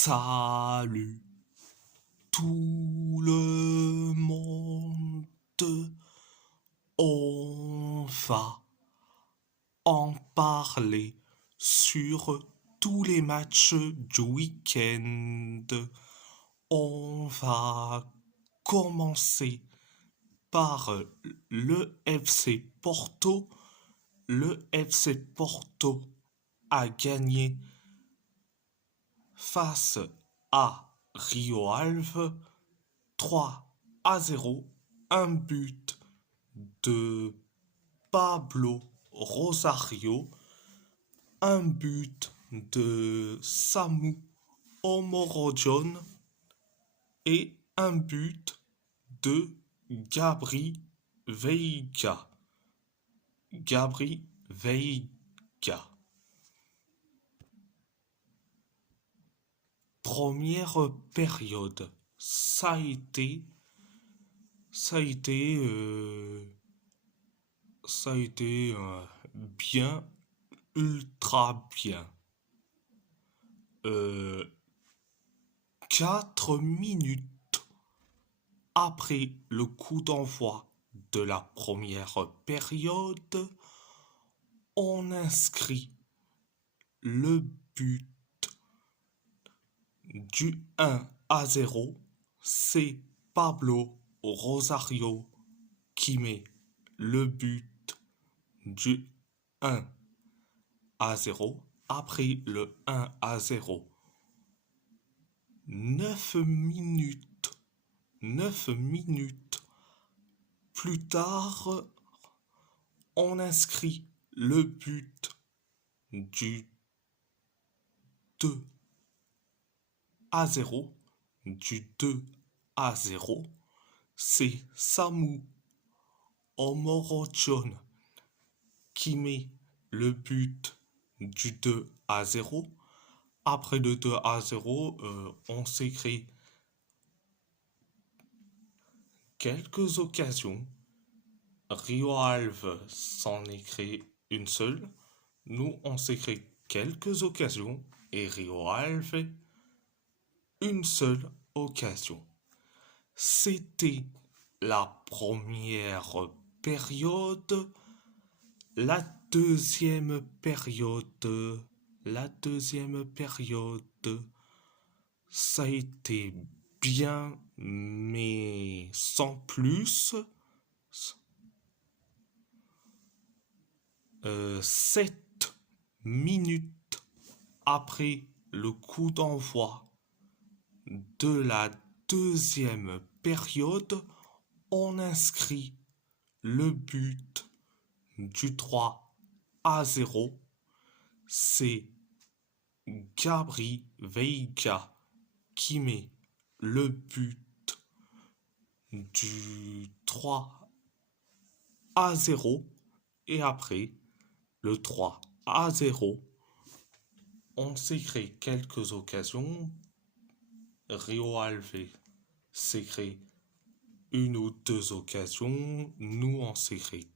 Salut tout le monde, on va en parler sur tous les matchs du week-end. On va commencer par le FC Porto. Le FC Porto a gagné face à Rio Ave 3-0, un but de Pablo Rosario, un but de Samu Omorodion et un but de Gabri Veiga. Gabri Veiga. Première période, ça a été bien, ultra bien. 4 minutes après le coup d'envoi de la première période, on inscrit le but du 1-0. C'est Pablo Rosario qui met le but du 1-0. Après le 1-0, 9 minutes plus tard, on inscrit le but du 2-0. Du 2-0, c'est Samu Omorodion qui met le but du 2-0. Après le 2-0, on s'est créé quelques occasions. Rio Ave s'en est créé une seule. Nous, on s'est créé quelques occasions et Rio Ave une seule occasion. C'était la première période. La deuxième période, ça a été bien, mais sans plus. 7 minutes après le coup d'envoi de la deuxième période, on inscrit le but du 3-0. C'est Gabri Veiga qui met le but du 3-0. Et après le 3-0, on s'est créé quelques occasions. Rio Ave s'est créé une ou deux occasions. Nous, on s'est créé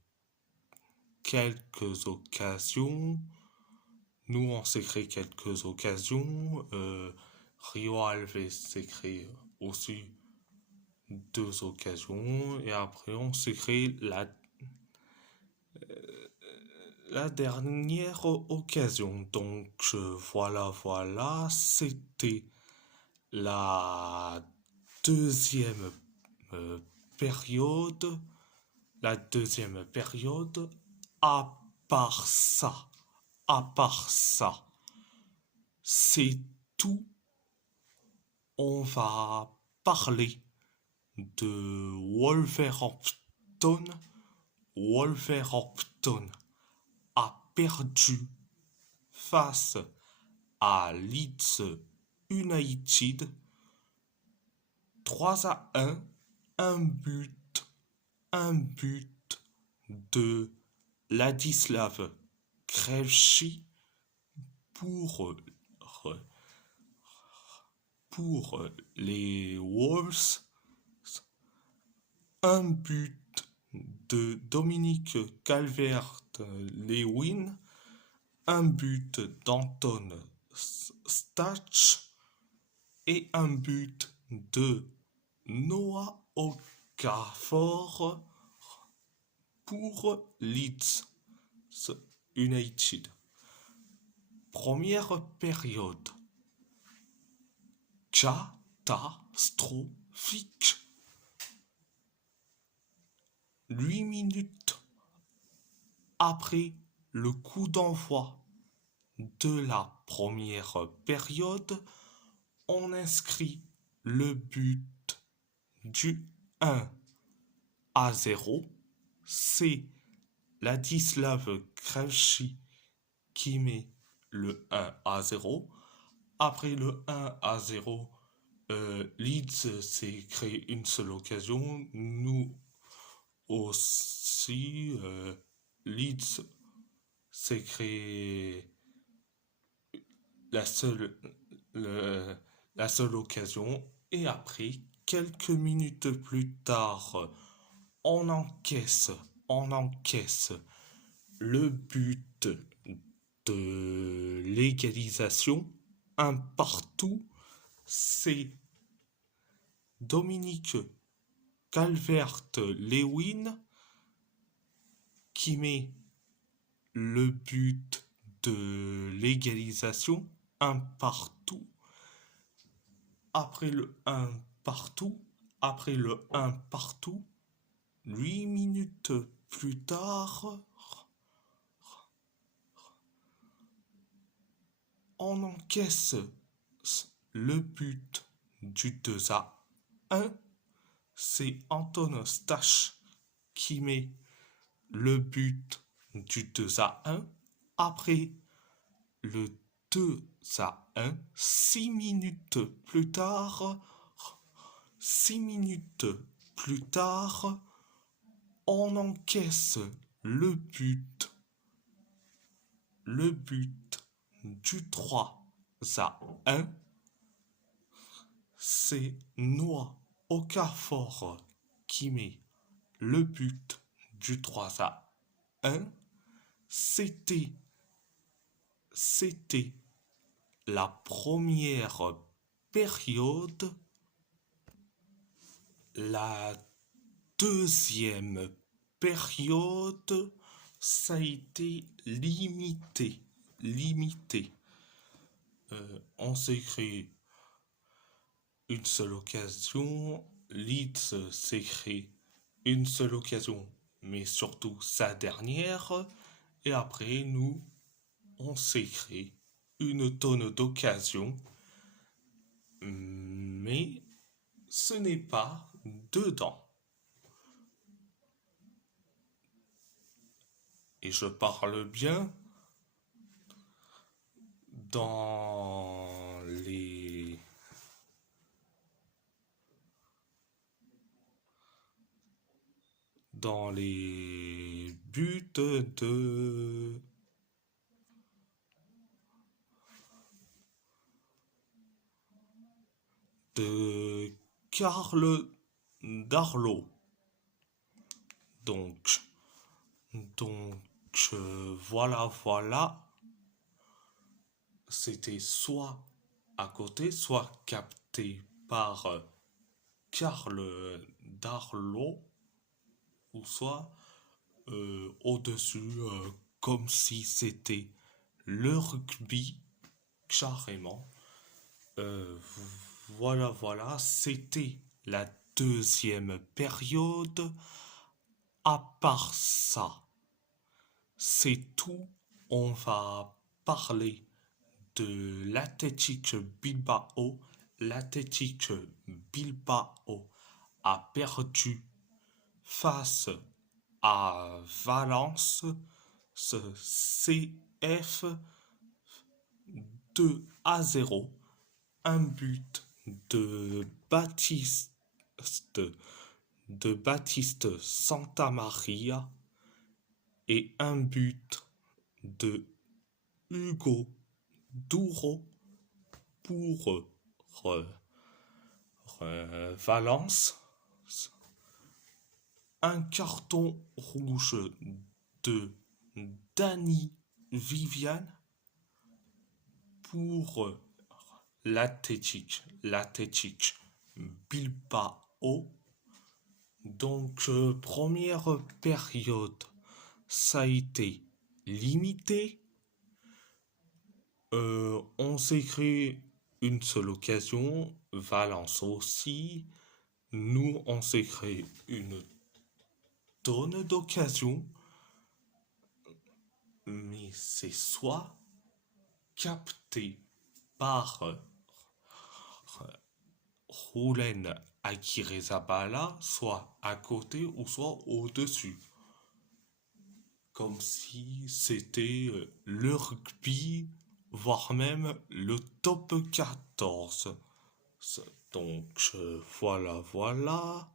quelques occasions. Rio Ave s'est créé aussi 2 occasions. Et après, on s'est créé la dernière occasion. Donc, voilà, c'était la deuxième période. À part ça, c'est tout. On va parler de Wolverhampton. Wolverhampton a perdu face à Leeds United 3-1, un but de Ladislav Krejci pour les Wolves, un but de Dominic Calvert-Lewin, un but d'Anton Stach et un but de Noah Okafor pour Leeds United. Première période. Catastrophique. 8 minutes après le coup d'envoi de la première période, on inscrit le but du 1-0. C'est Ladislav Krejci qui met le 1-0. Après le 1-0, Leeds s'est créé une seule occasion. Nous aussi, Leeds s'est créé la seule, la seule occasion. Et après, quelques minutes plus tard, on encaisse le but de l'égalisation. Un partout, c'est Dominique Calvert-Lewin qui met le but de l'égalisation. Un partout. Après le 1 partout, 8 minutes plus tard, on encaisse le but du 2-1. C'est Anton Stach qui met le but du 2-1. Après le 2-1, 6 minutes plus tard, on encaisse le but du 3-1. C'est Noah Okafor qui met le but du 3-1. C'était la première période. La deuxième période, ça a été limité. On s'est créé une seule occasion. Leeds s'est créé une seule occasion, mais surtout sa dernière. Et après, nous, on s'est créé une tonne d'occasions. Mais ce n'est pas dedans. Et je parle bien dans les buts de Karl Darlow. Donc voilà. C'était soit à côté, soit capté par Karl Darlow, ou soit au-dessus, comme si c'était le rugby, carrément. Voilà, c'était la deuxième période. À part ça, c'est tout. On va parler de l'Athletic Bilbao. L'Athletic Bilbao a perdu face à Valence, ce CF 2-0. Un but de Baptiste Santamaria et un but de Hugo Douro pour Valence. Un carton rouge de Dani Vivian pour l'Athletic Bilbao. Donc, première période, ça a été limité. On s'est créé une seule occasion, Valence aussi. Nous, on s'est créé une tonne d'occasions, mais c'est soit capté par Roulen Aguirre-Zabala, soit à côté ou soit au-dessus. Comme si c'était le rugby, voire même le top 14. Donc voilà.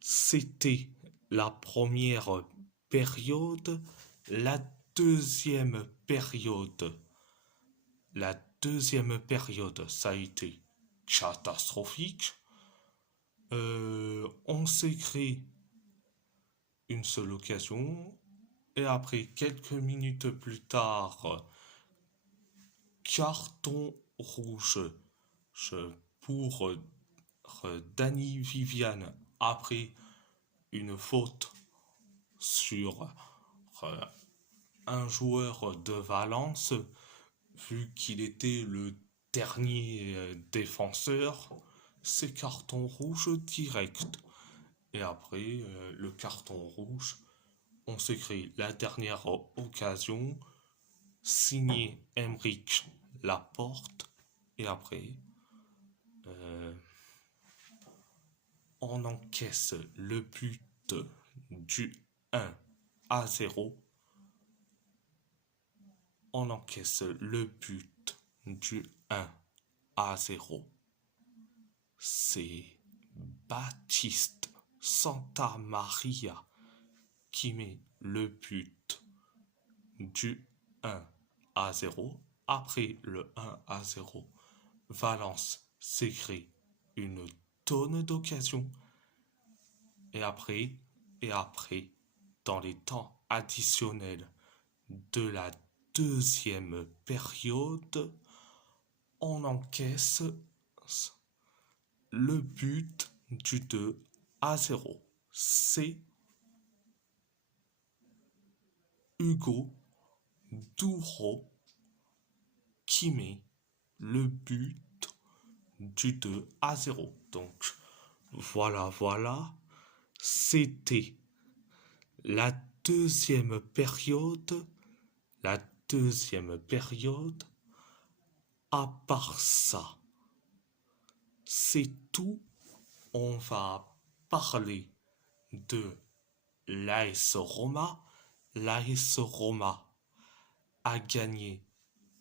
C'était la première période. La deuxième période, la deuxième période, ça a été catastrophique. On s'est créé une seule occasion et après quelques minutes plus tard, carton rouge pour Danny Viviane après une faute sur un joueur de Valence, vu qu'il était le dernier défenseur, c'est carton rouge direct. Et après le carton rouge, on s'est créé la dernière occasion, signé Emeric Laporte, et après on encaisse le but du 1-0. On encaisse le but du 1-0. C'est Baptiste Santamaria qui met le but du 1-0. Après le 1-0, Valence s'écrit une tonne d'occasions. Et après, dans les temps additionnels de la deuxième période, on encaisse le but du 2-0. C'est Hugo Douro qui met le but du 2-0. Donc voilà, c'était la deuxième période. La deuxième période, à part ça, c'est tout. On va parler de l'AS Roma. L'AS Roma a gagné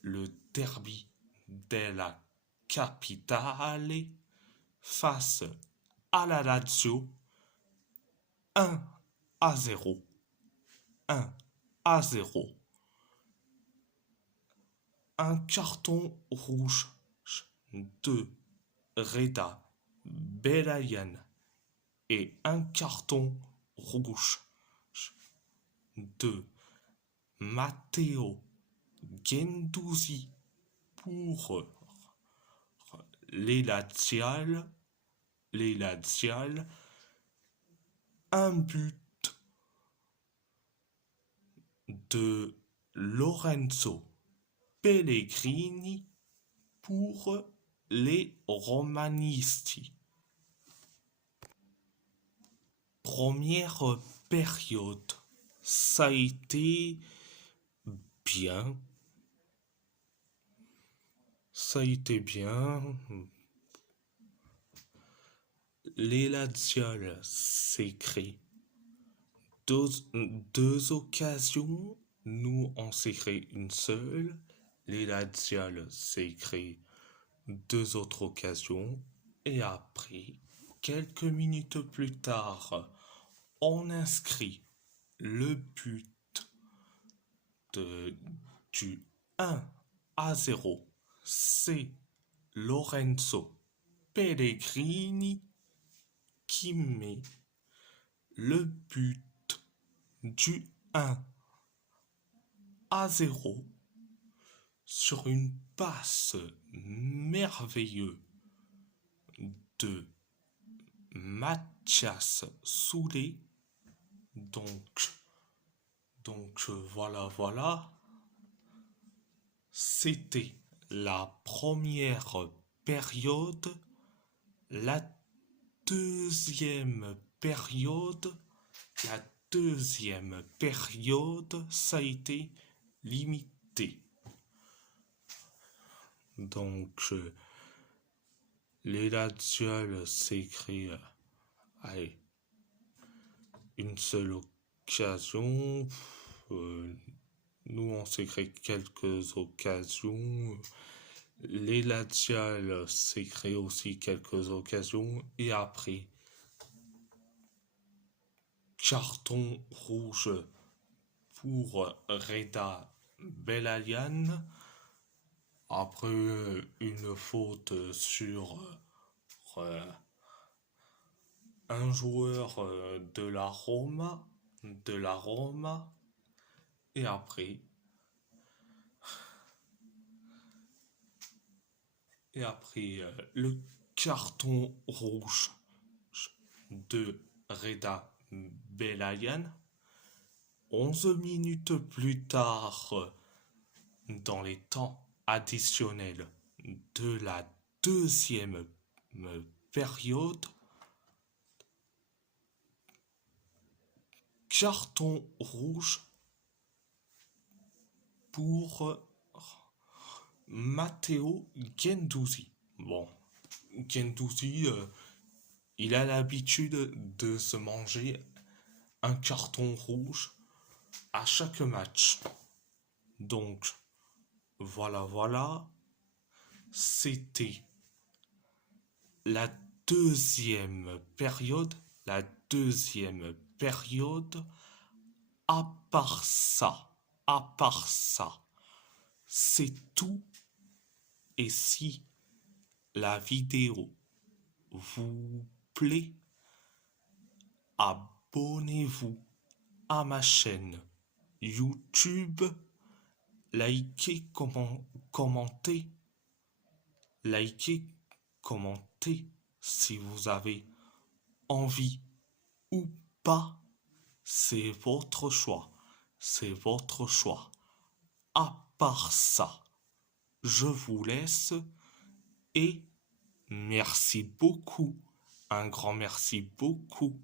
le derby della Capitale face à la Lazio 1-0. 1-0. Un carton rouge de Reda Belayan et un carton rouge de Matteo Guendouzi pour les Laziales. Un but de Lorenzo Pellegrini pour les Romanisti. Première période, ça a été bien. Ça a été bien. Les Laziales s'écrit deux occasions. Nous, on s'est créé une seule. Les Laziales s'est créé deux autres occasions. Et après, quelques minutes plus tard, on inscrit le but du 1-0. C'est Lorenzo Pellegrini qui met le but du 1-0 sur une passe merveilleux de Mathias Soulet. Donc voilà. C'était la première période. La deuxième période, ça a été limité. Donc, les Lazioles s'écrit allez, une seule occasion. Nous, on s'écrit quelques occasions. Les Lazioles s'écrit aussi quelques occasions. Et après, carton rouge pour Reda Belalian. Après une faute sur un joueur de la Roma. Et après, le carton rouge de Reda Belalian. 11 minutes plus tard, dans les temps additionnels de la deuxième période, carton rouge pour Matteo Guendouzi. Bon, Guendouzi, il a l'habitude de se manger un carton rouge à chaque match. Donc, voilà. C'était la deuxième période. À part ça, c'est tout. Et si la vidéo vous plaît, abonnez-vous à ma chaîne YouTube, likez, commentez si vous avez envie ou pas, c'est votre choix. À part ça, je vous laisse et merci beaucoup, un grand merci beaucoup